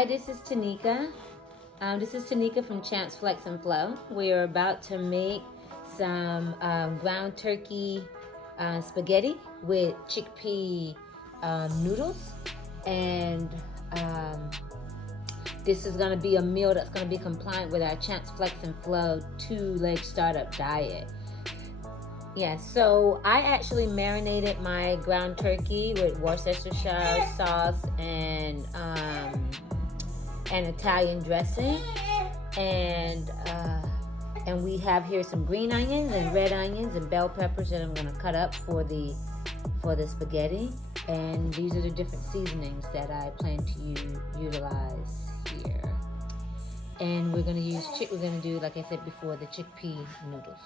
Hi, this is Tanika. This is Tanika from Champs Flex and Flow. We are about to make some ground turkey spaghetti with chickpea noodles, and this is going to be a meal that's going to be compliant with our Champs Flex and Flow 2-leg startup diet. Yeah, so I actually marinated my ground turkey with Worcestershire sauce and Italian dressing, and we have here some green onions and red onions and bell peppers that I'm going to cut up for the spaghetti. And these are the different seasonings that I plan to utilize here. And we're going to do, like I said before, the chickpea noodles.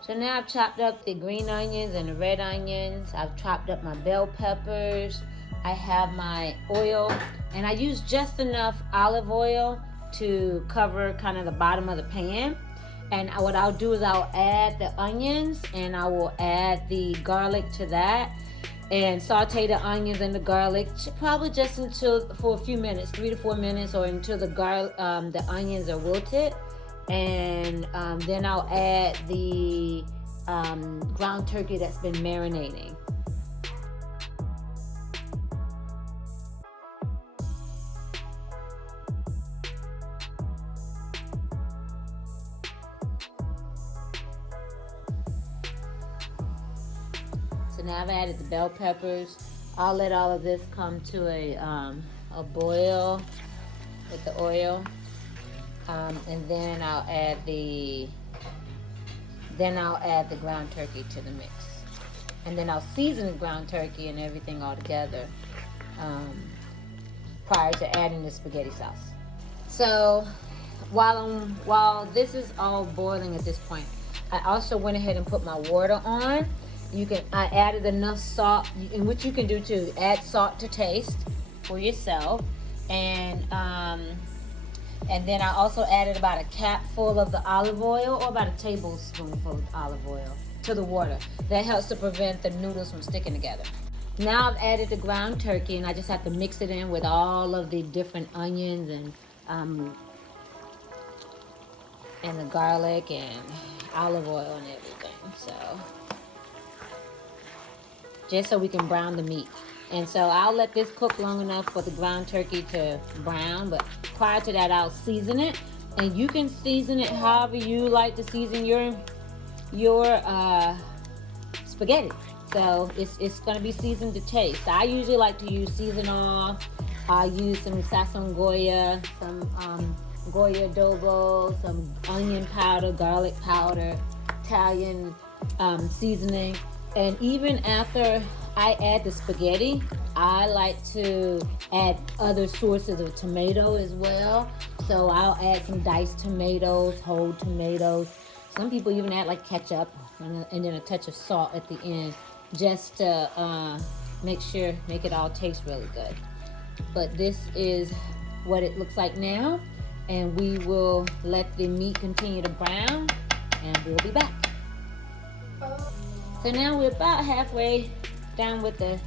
So now I've chopped up the green onions and the red onions. I've chopped up my bell peppers. I have my oil, and I use just enough olive oil to cover kind of the bottom of the pan. And what I'll do is I'll add the onions, and I will add the garlic to that, and saute the onions and the garlic probably just for a few minutes, 3 to 4 minutes, or until the onions are wilted. And then I'll add the ground turkey that's been marinating. So now I've added the bell peppers. I'll let all of this come to a boil with the oil. And then I'll add the ground turkey to the mix, and then I'll season the ground turkey and everything all together prior to adding the spaghetti sauce. So while this is all boiling at this point, I also went ahead and put my water on. I added enough salt, in which you can do too. Add salt to taste for yourself, and then I also added about a capful of the olive oil, or about a tablespoonful of olive oil to the water. That helps to prevent the noodles from sticking together. Now I've added the ground turkey, and I just have to mix it in with all of the different onions and the garlic and olive oil and everything. So just so we can brown the meat. And so I'll let this cook long enough for the ground turkey to brown, but prior to that I'll season it. And you can season it however you like to season your spaghetti. So it's going to be seasoned to taste. I usually like to use seasonal. I use some sazon Goya, some Goya adobo, some onion powder, garlic powder, Italian seasoning. And even after I add the spaghetti, I like to add other sources of tomato as well. So I'll add some diced tomatoes, whole tomatoes. Some people even add like ketchup and then a touch of salt at the end, just to make it all taste really good. But this is what it looks like now, and we will let the meat continue to brown, and we'll be back. So now we're about halfway down with the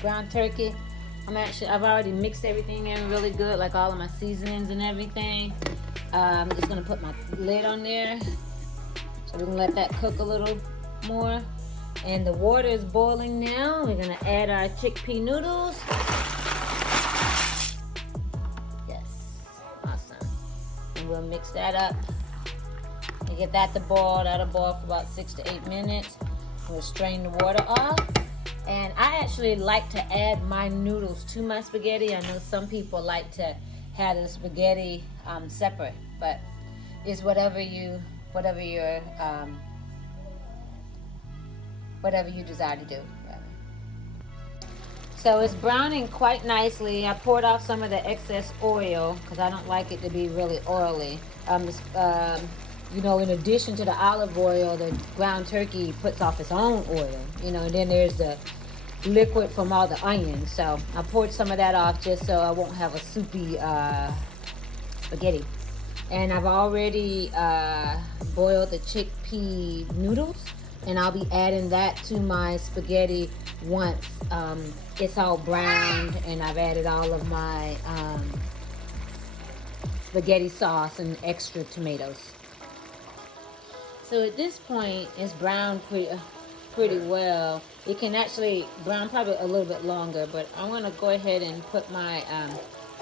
ground turkey. I've already mixed everything in really good, like all of my seasonings and everything. I'm just gonna put my lid on there, so we're gonna let that cook a little more. And the water is boiling now. We're gonna add our chickpea noodles. Yes, awesome. And we'll mix that up and get that to boil. That'll boil for about 6 to 8 minutes. We'll strain the water off. And I actually like to add my noodles to my spaghetti. I know some people like to have the spaghetti separate, but it's whatever you desire to do. So it's browning quite nicely. I poured off some of the excess oil because I don't like it to be really oily. In addition to the olive oil, the ground turkey puts off its own oil, and then there's the liquid from all the onions. So I poured some of that off just so I won't have a soupy spaghetti. And I've already boiled the chickpea noodles. And I'll be adding that to my spaghetti once it's all browned and I've added all of my spaghetti sauce and extra tomatoes. So at this point, it's browned pretty well. It can actually brown probably a little bit longer, but I'm gonna go ahead and put my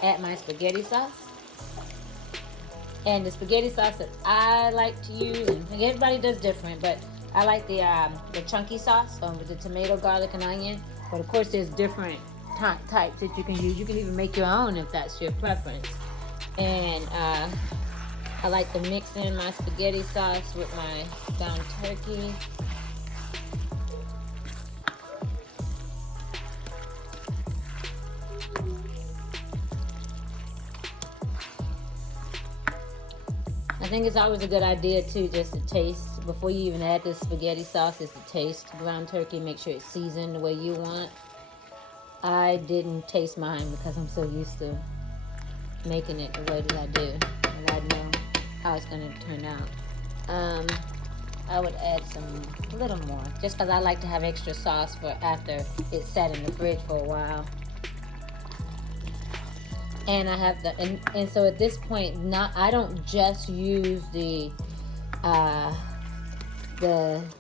add my spaghetti sauce. And the spaghetti sauce that I like to use, and everybody does different, but I like the chunky sauce with the tomato, garlic, and onion. But of course, there's different types that you can use. You can even make your own if that's your preference. And I like to mix in my spaghetti sauce with my ground turkey. I think it's always a good idea too, just to taste before you even add the spaghetti sauce, is to taste ground turkey, make sure it's seasoned the way you want. I didn't taste mine because I'm so used to making it the way that I do, and I know how it's going to turn out. I would add a little more, just because I like to have extra sauce for after it's sat in the fridge for a while. And I have and so at this point, I don't just use the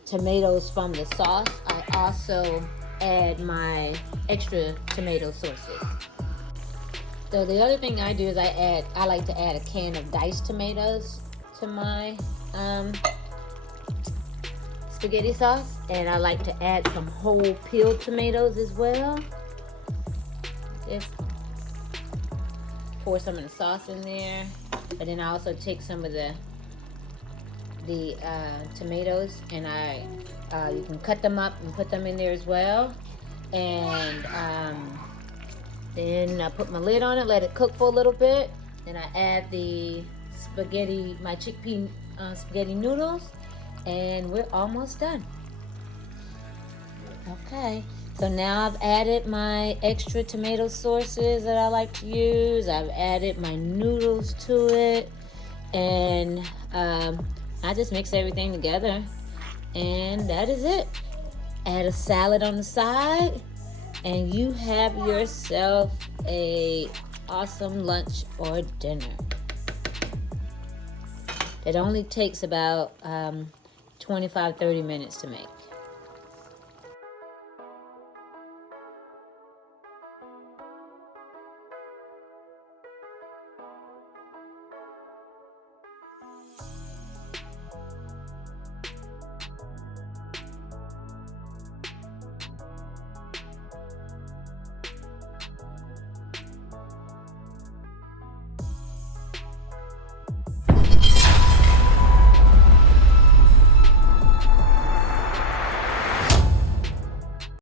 tomatoes from the sauce. I also add my extra tomato sauces. So the other thing I do is I like to add a can of diced tomatoes to my spaghetti sauce, and I like to add some whole peeled tomatoes as well. Just pour some of the sauce in there, but then I also take some of the tomatoes, and you can cut them up and put them in there as well. And then I put my lid on it, let it cook for a little bit. Then I add the spaghetti, my chickpea spaghetti noodles, and we're almost done. Okay. So now I've added my extra tomato sauces that I like to use. I've added my noodles to it. And I just mix everything together. And that is it. Add a salad on the side. And you have yourself a awesome lunch or dinner. It only takes about 25-30 minutes to make.